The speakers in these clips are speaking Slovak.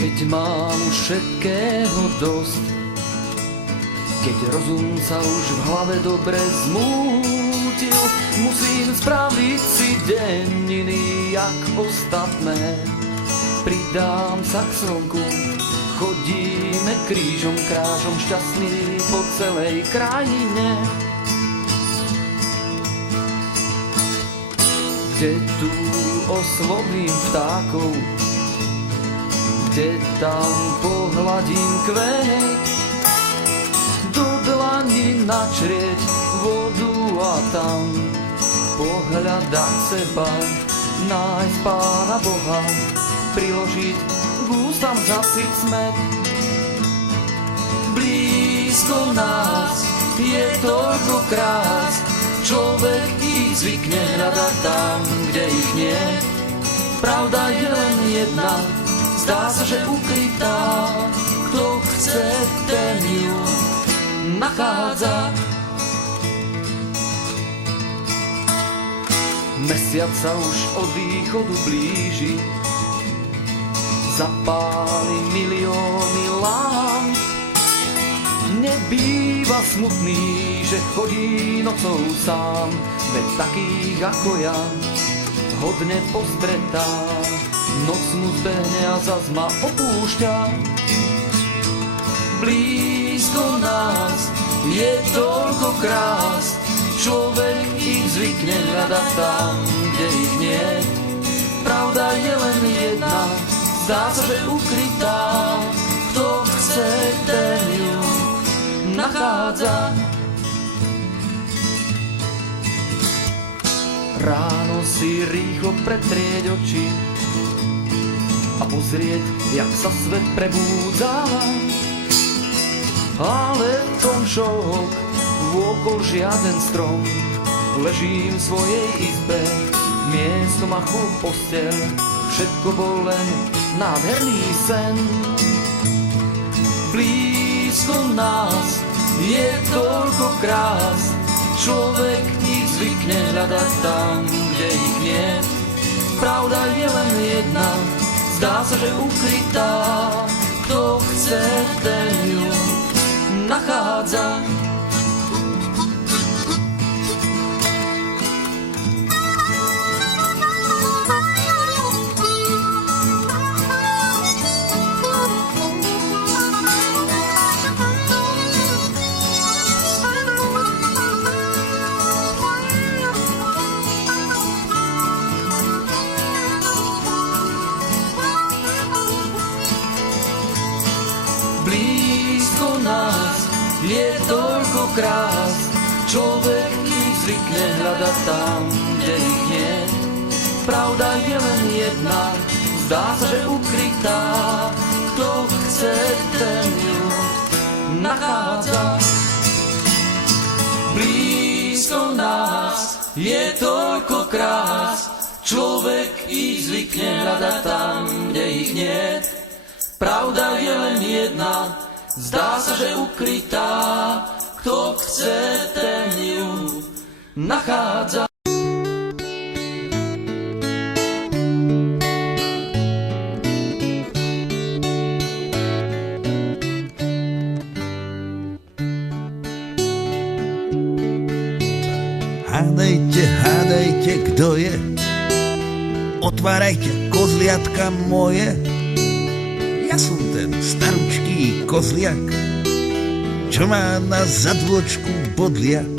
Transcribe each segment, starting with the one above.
Keď mám už všetkého dosť, keď rozum sa už v hlave dobre zmútil, musím spraviť si deniny jak ostatné. Pridám sa k slnku, chodíme krížom krážom šťastní po celej krajine. Kde tu oslovím vtákov, kde tam pohľadím kvet, do dlani načrieť vodu a tam pohľadať seba, nájsť Pána Boha, priložiť k ústam zasyť smet. Blízko nás je toľko krás, človek ich zvykne hľadať tam, kde ich nie. Pravda je len jedna, zdá sa, že ukrytá, kto chce, ten ju nachádza. Mesiac sa už od východu blíži, zapáli milióny lámp. Nebýva smutný, že chodí nocou sám, veď takých ako ja hodne postretá. Noc mu zbehne a zas ma opúšťa. Blízko nás je toľko krás, človek ich zvykne hľadať tam, kde ich nie. Pravda je len jedna, zdá sa, že ukrytá, kto chce, ten ju nachádza. Ráno si rýchlo pretrieť oči a pozrieť, jak sa svet prebúdza. Ale v tom šok vôkol žiaden strom, ležím v svojej izbe, miesto machu posteľ, všetko bol len nádherný sen. Blízko nás je toľko krás, človek ich zvykne hľadať tam, kde ich nie. Pravda je len jedna, zdá sa, že ukrytá, kto chce, ten ju nachádza. Blízko nás je toľko krás, človek ich zvykne hľadať tam, kde ich nie. Pravda je len jedna, zdá sa, že ukrytá, kto chce, ten ju nachádza. Blízko nás je toľko krás, človek ich zvykne hľadať tam, kde ich nie. Pravda je len jedna, zdá sa, že ukrytá, kto chce, ten ju nachádza. Hádajte, hádajte, kto je, otvárajte, kozliatka moje. Ja som ten staručký kozliak, čo má na zadôčku bodliak.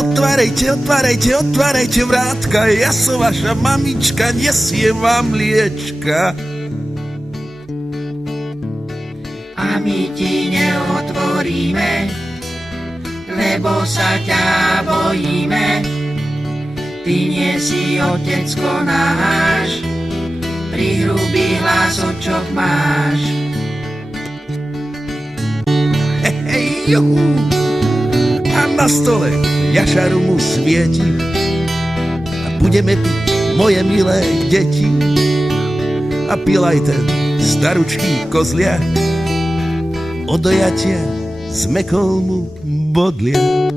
Otvárajte, otvárajte, otvárajte vrátka, ja som vaša mamička, nesiem vám mliečka. A my ti neotvoríme, lebo sa ťa bojíme. Ty nie si otecko náš, pri hrubý hlásočok máš. Hej, juhu. A na stole jašaru mu svieti a budeme piť, moje milé deti. A pil aj ten staručký kozliak, od dojatia zmekol mu bodliak.